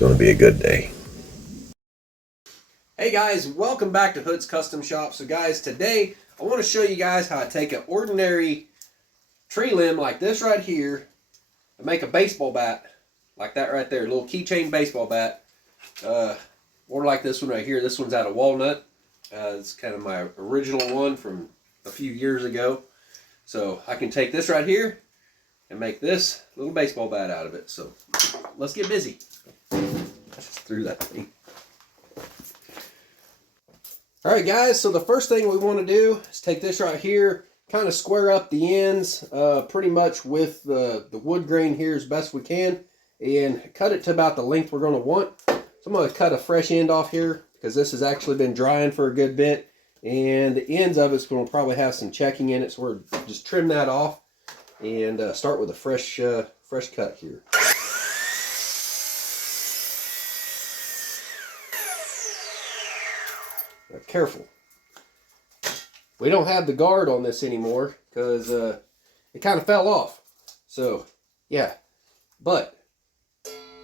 going to be a good day. Hey guys, welcome back to Hood's Custom Shop. So guys, today I want to show you guys how to take an ordinary tree limb like this right here and make a baseball bat like that right there, a little keychain baseball bat. Or like this one right here. This one's out of walnut. It's kind of my original one from a few years ago. So I can take this right here and make this little baseball bat out of it. So let's get busy. I just threw that thing. Alright guys, so the first thing we want to do is take this right here, kind of square up the ends pretty much with the wood grain here as best we can, and cut it to about the length we're going to want. So I'm going to cut a fresh end off here because this has actually been drying for a good bit, and the ends of it's going to probably have some checking in it, so we're just trim that off and start with a fresh cut here. Careful. We don't have the guard on this anymore because it kind of fell off. So yeah, but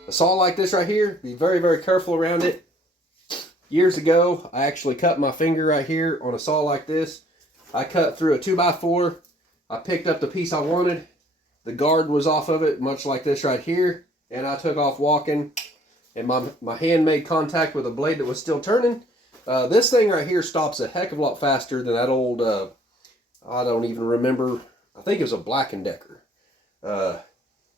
a saw like this right here, be very, very careful around it. Years ago, I actually cut my finger right here on a saw like this. I cut through a 2x4. I picked up the piece I wanted. The guard was off of it, much like this right here. And I took off walking, and my hand made contact with a blade that was still turning. This thing right here stops a heck of a lot faster than that old, I don't even remember, I think it was a Black & Decker. But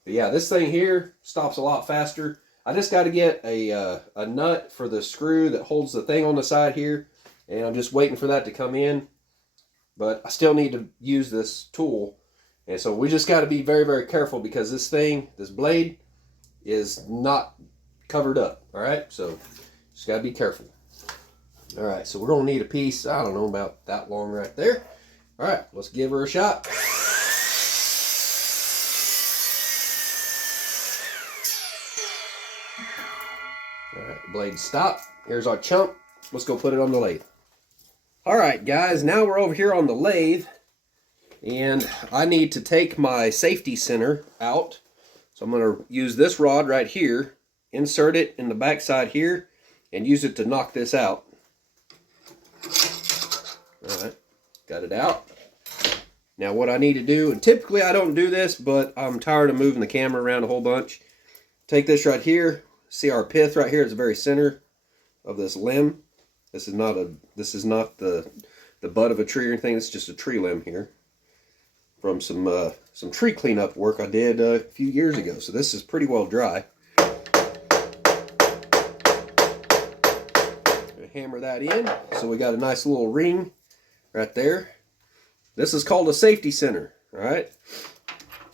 yeah, this thing here stops a lot faster. I just got to get a nut for the screw that holds the thing on the side here, and I'm just waiting for that to come in. But I still need to use this tool, and so we just got to be very, very careful because this thing, this blade, is not covered up, all right? So just got to be careful. All right, so we're going to need a piece, I don't know, about that long right there. All right, let's give her a shot. All right, blade stop. Here's our chunk. Let's go put it on the lathe. All right, guys, now we're over here on the lathe, and I need to take my safety center out. So I'm going to use this rod right here, insert it in the back side here, and use it to knock this out. Alright, got it out. Now what I need to do, and typically I don't do this, but I'm tired of moving the camera around a whole bunch. Take this right here. See our pith right here? It's the very center of this limb. This is not the butt of a tree or anything. It's just a tree limb here from some tree cleanup work I did a few years ago. So this is pretty well dry. Hammer that in, so we got a nice little ring right there. This is called a safety center. All right,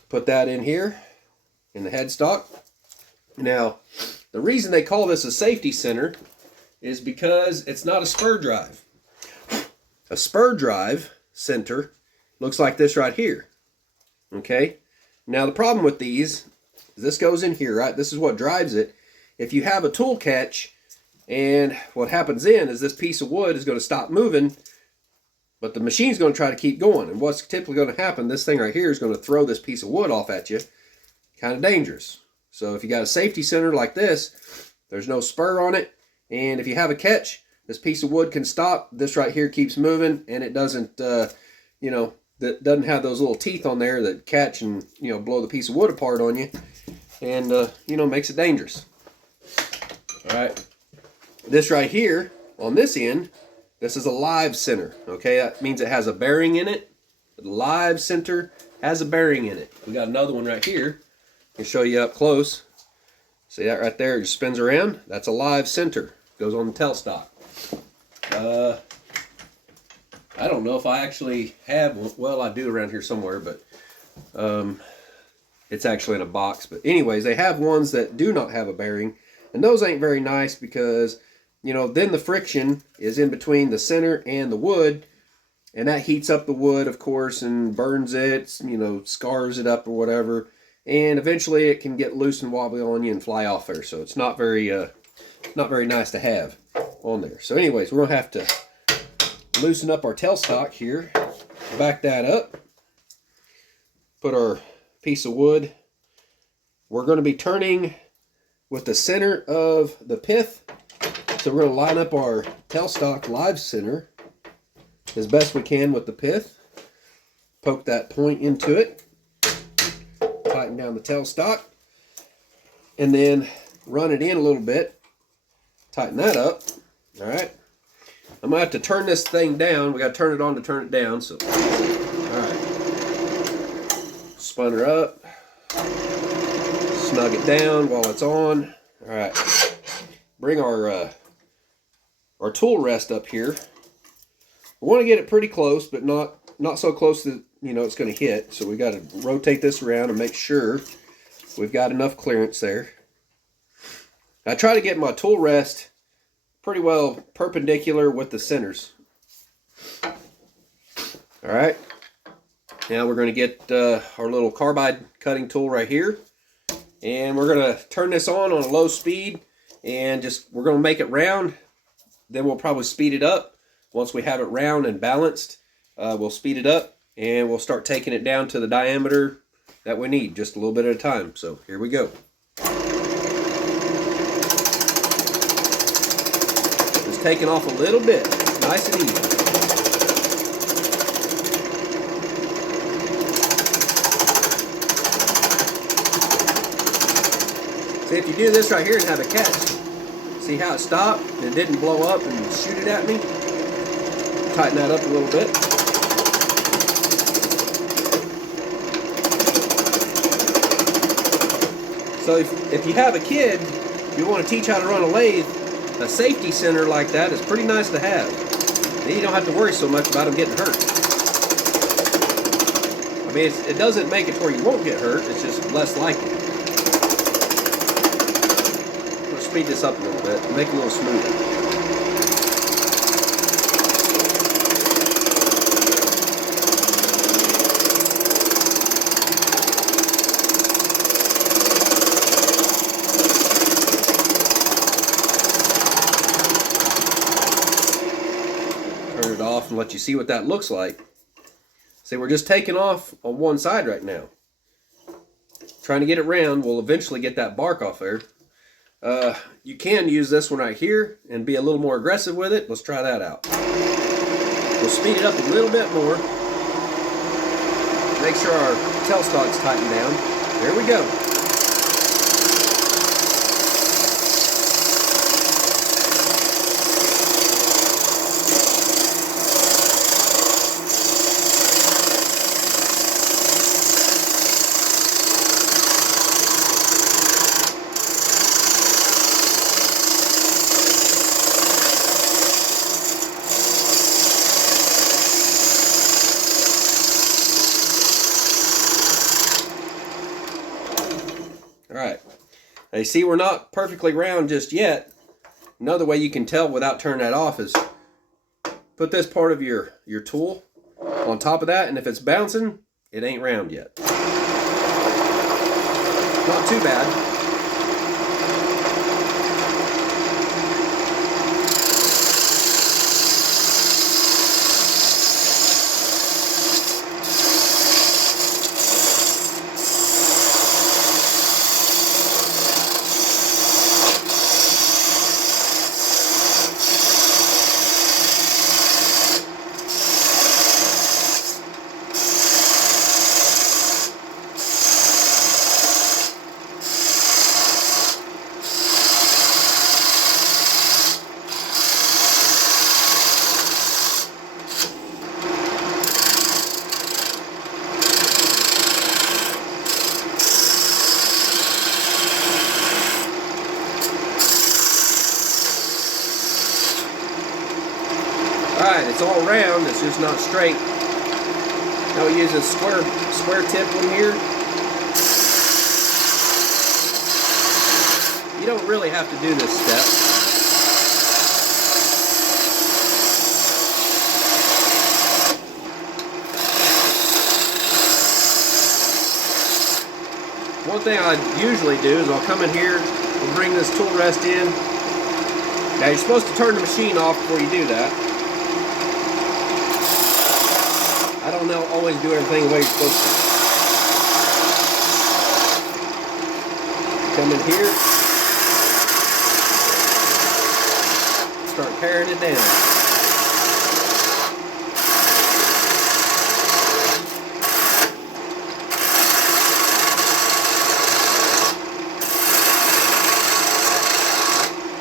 put that in here in the headstock. Now the reason they call this a safety center is because it's not a spur drive. A spur drive center looks like this right here. Okay, now the problem with these is this goes in here, right? This is what drives it. If you have a tool catch, and what happens then is this piece of wood is going to stop moving, but the machine's going to try to keep going. And what's typically going to happen, this thing right here is going to throw this piece of wood off at you. Kind of dangerous. So if you got a safety center like this, there's no spur on it. And if you have a catch, this piece of wood can stop. This right here keeps moving, and it doesn't, you know, that doesn't have those little teeth on there that catch and, you know, blow the piece of wood apart on you. And, you know, makes it dangerous. All right. This right here, on this end, this is a live center, okay? That means it has a bearing in it. The live center has a bearing in it. We got another one right here. I can show you up close. See that right there? It just spins around. That's a live center. Goes on the tailstock. I don't know if I actually have one. Well, I do around here somewhere, but it's actually in a box. But anyways, they have ones that do not have a bearing, and those ain't very nice because, you know, then the friction is in between the center and the wood, and that heats up the wood, of course, and burns it, you know, scars it up or whatever, and eventually it can get loose and wobbly on you and fly off there. So it's not very nice to have on there. So anyways, we're gonna have to loosen up our tailstock here, back that up, put our piece of wood. We're going to be turning with the center of the pith. So we're going to line up our tailstock live center as best we can with the pith. Poke that point into it. Tighten down the tailstock. And then run it in a little bit. Tighten that up. Alright. I'm going to have to turn this thing down. We got to turn it on to turn it down. So, alright. Spun her up. Snug it down while it's on. Alright. Bring our tool rest up here. We want to get it pretty close, but not so close that it's going to hit. So we got to rotate this around and make sure we've got enough clearance there. I try to get my tool rest pretty well perpendicular with the centers. Alright, now we're going to get our little carbide cutting tool right here, and we're going to turn this on a low speed, and we're going to make it round. Then we'll probably speed it up. Once we have it round and balanced, we'll speed it up, and we'll start taking it down to the diameter that we need, just a little bit at a time. So here we go. Taking off a little bit, nice and easy. See, if you do this right here and have a catch, see how it stopped? It didn't blow up and shoot it at me. Tighten that up a little bit. So if you have a kid, you want to teach how to run a lathe, a safety center like that is pretty nice to have. Then you don't have to worry so much about them getting hurt. I mean, it doesn't make it to where you won't get hurt, it's just less likely. We'll speed this up a little bit, make it a little smoother. Off and let you see what that looks like. See, we're just taking off on one side right now. Trying to get it round. We'll eventually get that bark off there. You can use this one right here and be a little more aggressive with it. Let's try that out. We'll speed it up a little bit more. Make sure our tailstock's tightened down. There we go. Alright, now you see we're not perfectly round just yet. Another way you can tell without turning that off is put this part of your tool on top of that, and if it's bouncing, it ain't round yet. Not too bad. Alright, it's all round, it's just not straight. Now we use a square tip one here. You don't really have to do this step. One thing I usually do is I'll come in here and bring this tool rest in. Now you're supposed to turn the machine off before you do that. I don't always do everything the way you're supposed to. Come in here, paring it down.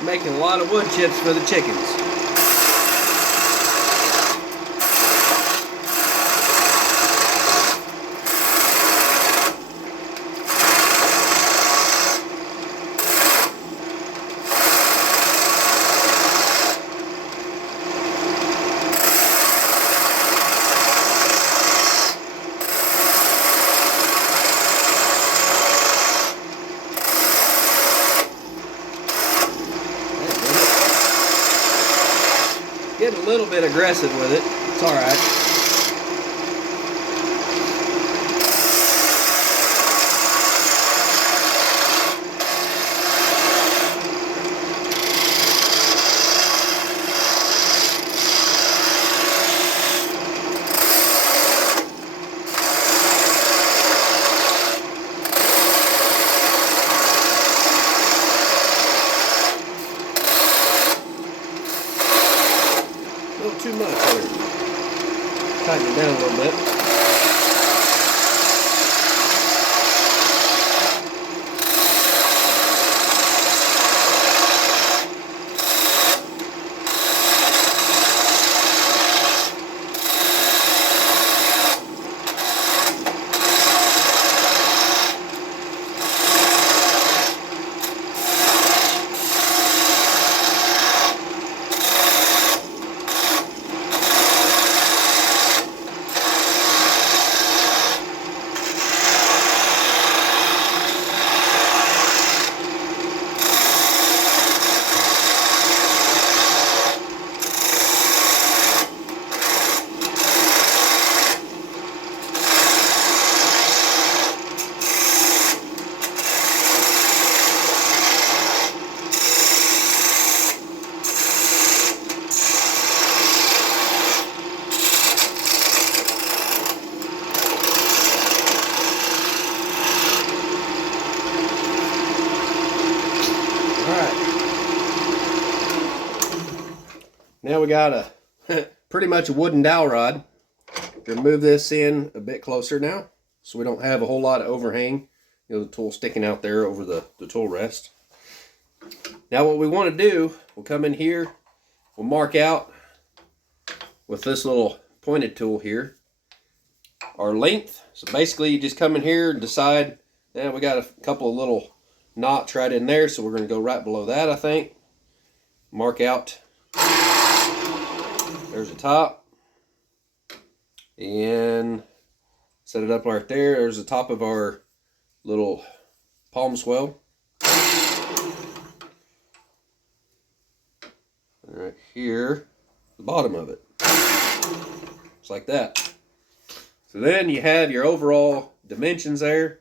Making a lot of wood chips for the chickens. Getting a little bit aggressive with it. It's all right. A little too much here. Tighten it down a little bit. Now we got a pretty much a wooden dowel rod. We're gonna move this in a bit closer now, so we don't have a whole lot of overhang. You know, the tool sticking out there over the tool rest. Now what we want to do, we'll come in here, we'll mark out with this little pointed tool here our length. So basically you just come in here and decide, yeah, we got a couple of little knots right in there, so we're going to go right below that, I think. Mark out. There's the top. And set it up right there. There's the top of our little palm swell. And right here, the bottom of it. Just like that. So then you have your overall dimensions there.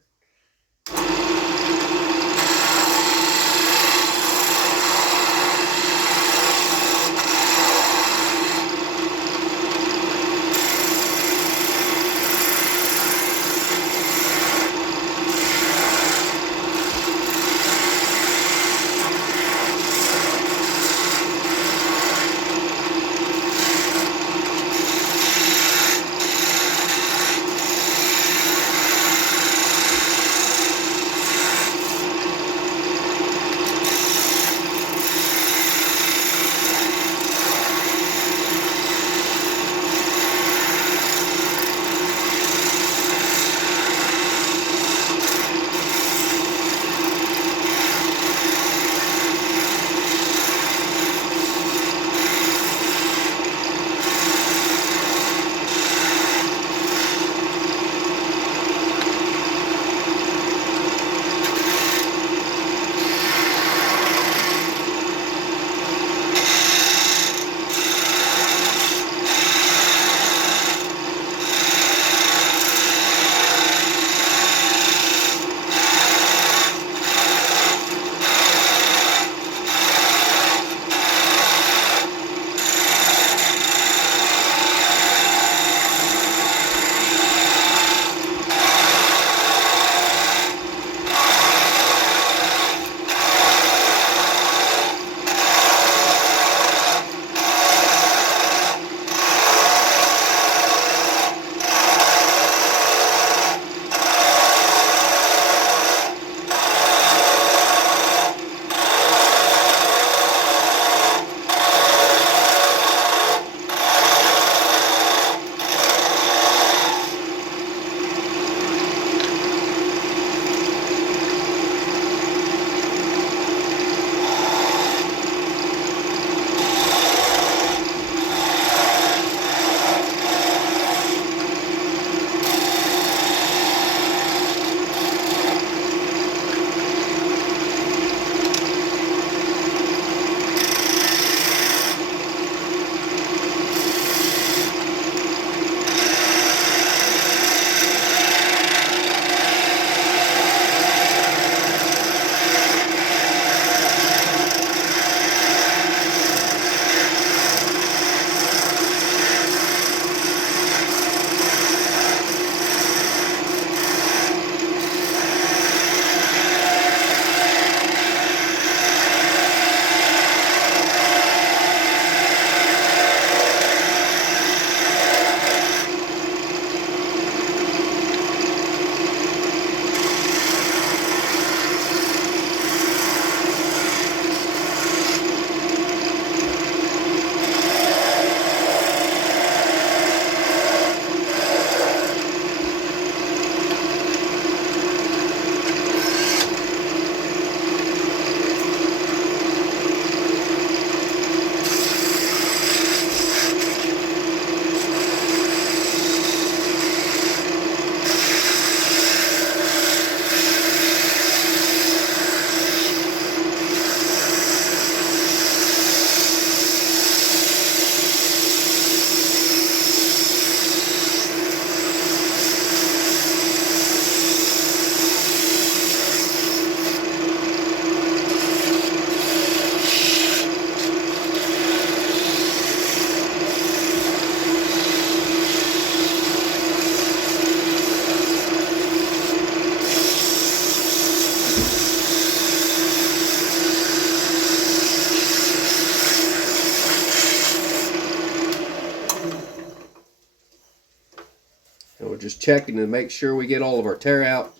checking to make sure we get all of our tear out,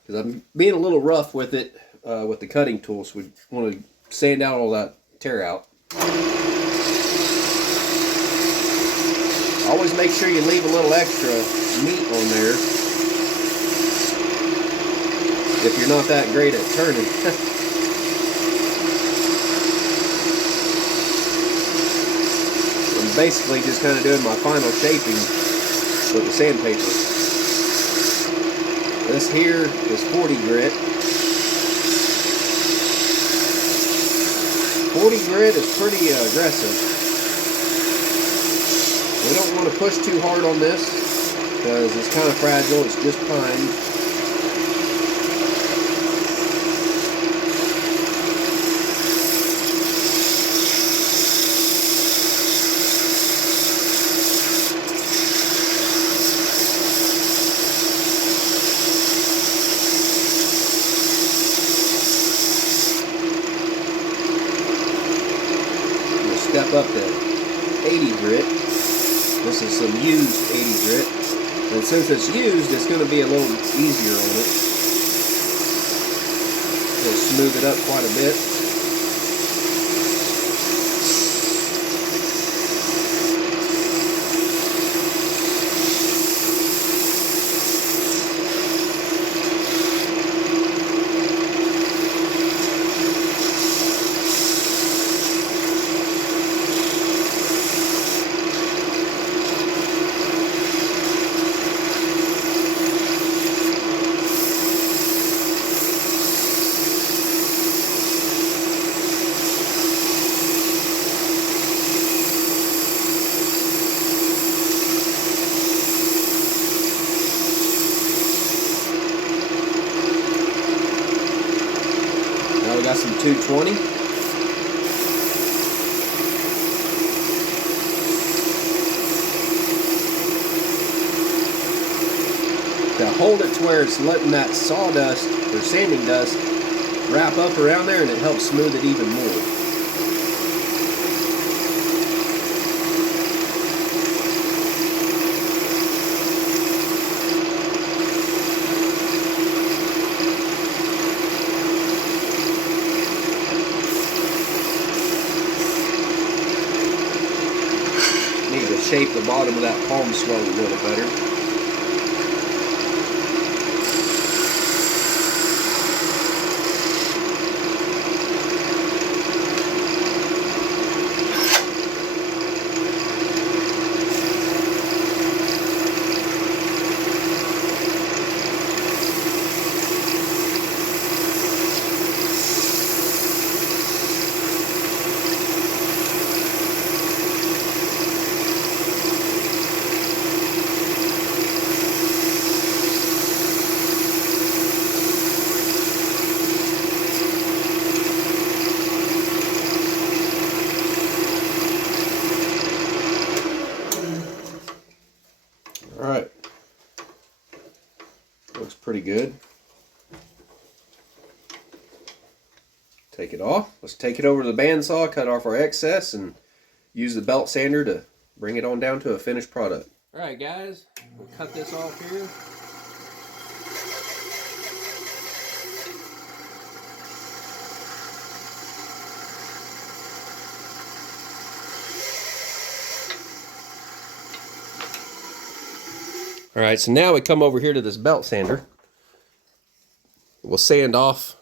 because I'm being a little rough with it with the cutting tool, so we want to sand out all that tear out. Always make sure you leave a little extra meat on there if you're not that great at turning. I'm basically just kind of doing my final shaping with the sandpaper. This here is 40 grit. 40 grit is pretty aggressive. We don't want to push too hard on this because it's kind of fragile. It's just pine. We'll step up to 80 grit. This is some used 80 grit, and since it's used, it's going to be a little easier on it. It'll smooth it up quite a bit. Got some 220. To hold it to where it's letting that sawdust or sanding dust wrap up around there, and it helps smooth it even more. Shape the bottom of that palm swell a little better. Alright, looks pretty good. Take it off. Let's take it over to the bandsaw, cut off our excess, and use the belt sander to bring it on down to a finished product. Alright guys, we'll cut this off here. Alright, so now we come over here to this belt sander. We'll sand off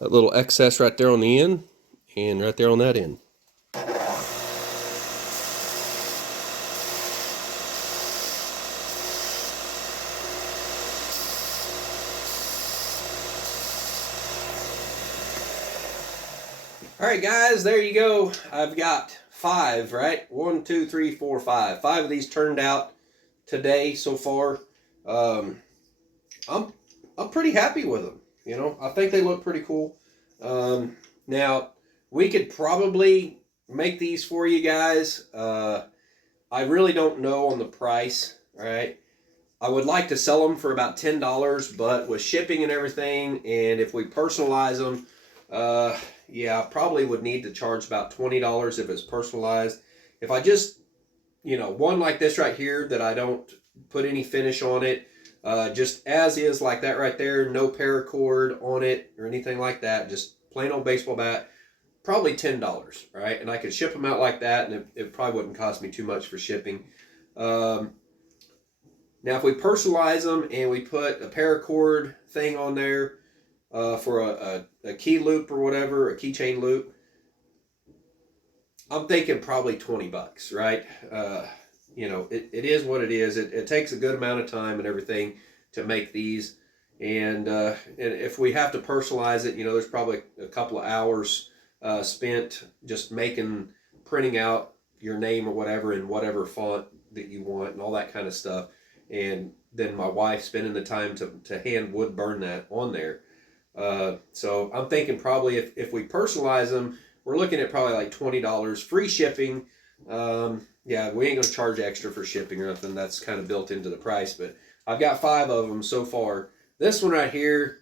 that little excess right there on the end and right there on that end. Alright guys, there you go. I've got 5, right? 1, 2, 3, 4, 5. 5 of these turned out today so far. I'm pretty happy with them. You know, I think they look pretty cool. Now we could probably make these for you guys. I really don't know on the price, right? I would like to sell them for about $10, but with shipping and everything, and if we personalize them, yeah, I probably would need to charge about $20 if it's personalized. If I just, you know, one like this right here that I don't put any finish on it. Just as is, like that right there, no paracord on it or anything like that, just plain old baseball bat. Probably $10, right? And I could ship them out like that, and it probably wouldn't cost me too much for shipping. Now, if we personalize them and we put a paracord thing on there for a key loop or whatever, a keychain loop, I'm thinking probably $20, right? You know, it is what it is. It takes a good amount of time and everything to make these, and if we have to personalize it, you know, there's probably a couple of hours spent just printing out your name or whatever in whatever font that you want and all that kind of stuff. And then my wife spending the time to hand wood burn that on there. So I'm thinking probably if we personalize them, we're looking at probably like $20, free shipping. Yeah, we ain't gonna charge extra for shipping or nothing. That's kind of built into the price, but I've got 5 of them so far. This one right here,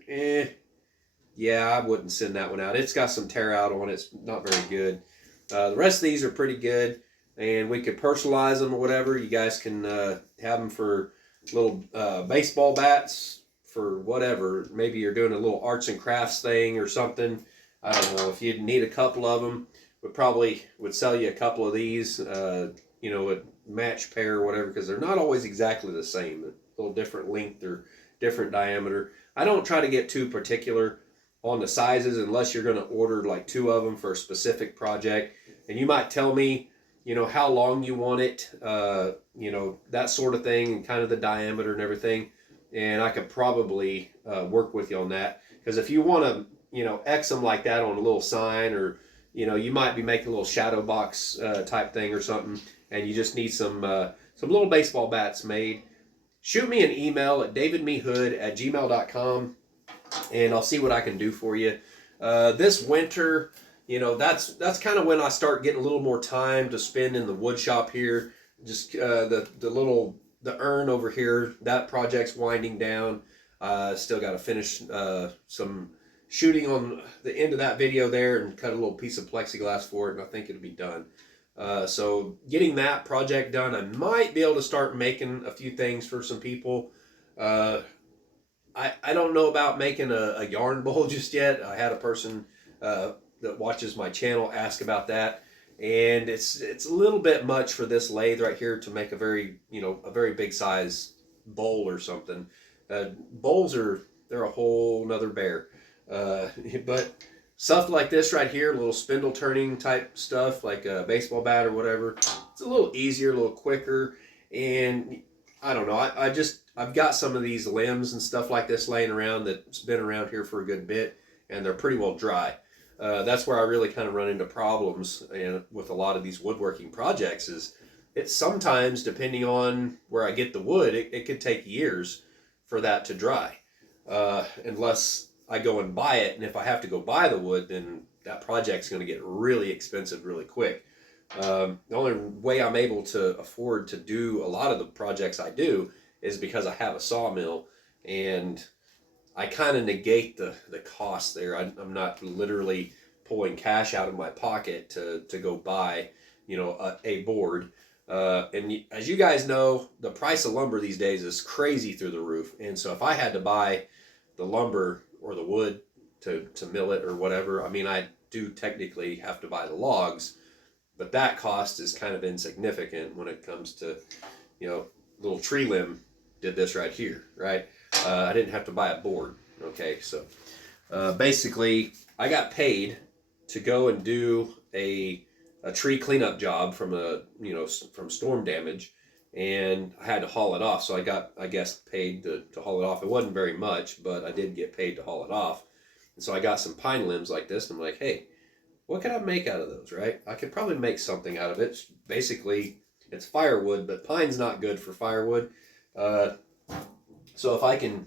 yeah, I wouldn't send that one out. It's got some tear out on it. It's not very good. The rest of these are pretty good, and we could personalize them or whatever. You guys can have them for little baseball bats, for whatever. Maybe you're doing a little arts and crafts thing or something. I don't know. If you need a couple of them, we probably would sell you a couple of these, you know, a match pair or whatever, because they're not always exactly the same. A little different length or different diameter. I don't try to get too particular on the sizes unless you're going to order like 2 of them for a specific project. And you might tell me, you know, how long you want it, you know, that sort of thing, and kind of the diameter and everything. And I could probably work with you on that. Because if you want to, you know, X them like that on a little sign, or, you know, you might be making a little shadow box type thing or something, and you just need some little baseball bats made, shoot me an email at davidmehood@gmail.com, and I'll see what I can do for you. This winter, you know, that's kind of when I start getting a little more time to spend in the wood shop here. Just the urn over here, that project's winding down. Still got to finish some shooting on the end of that video there and cut a little piece of plexiglass for it, and I think it'll be done. So getting that project done, I might be able to start making a few things for some people. I don't know about making a yarn bowl just yet. I had a person that watches my channel ask about that, and it's a little bit much for this lathe right here to make a very big size bowl or something. Bowls they're a whole nother bear. But stuff like this right here, a little spindle turning type stuff, like a baseball bat or whatever, it's a little easier, a little quicker. And I don't know, I've got some of these limbs and stuff like this laying around that's been around here for a good bit, and they're pretty well dry. That's where I really kind of run into problems and with a lot of these woodworking projects is it's sometimes, depending on where I get the wood, it could take years for that to dry. Unless I go and buy it, and if I have to go buy the wood, then that project's going to get really expensive really quick. The only way I'm able to afford to do a lot of the projects I do is because I have a sawmill, and I kind of negate the cost there. I'm not literally pulling cash out of my pocket to go buy, you know, a board. And as you guys know, the price of lumber these days is crazy through the roof. And so if I had to buy the lumber or the wood to mill it or whatever, I mean, I do technically have to buy the logs, but that cost is kind of insignificant when it comes to, you know, little tree limb did this right here, right? I didn't have to buy a board. Okay, so basically I got paid to go and do a tree cleanup job from from storm damage, and I had to haul it off. So I got, I guess, paid to haul it off. It wasn't very much, but I did get paid to haul it off. And so I got some pine limbs like this, and I'm like, hey, what can I make out of those, right? I could probably make something out of it. Basically, it's firewood, but pine's not good for firewood. So if I can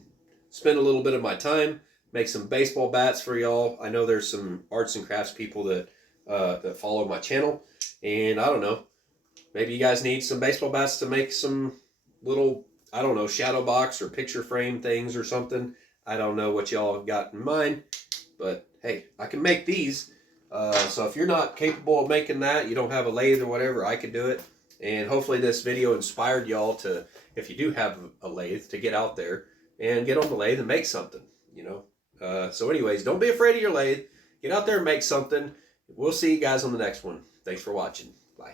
spend a little bit of my time, make some baseball bats for y'all. I know there's some arts and crafts people that follow my channel, and I don't know, maybe you guys need some baseball bats to make some little, I don't know, shadow box or picture frame things or something. I don't know what y'all have got in mind, but hey, I can make these. So if you're not capable of making that, you don't have a lathe or whatever, I could do it. And hopefully this video inspired y'all to, if you do have a lathe, to get out there and get on the lathe and make something, you know. So anyways, don't be afraid of your lathe. Get out there and make something. We'll see you guys on the next one. Thanks for watching. Bye.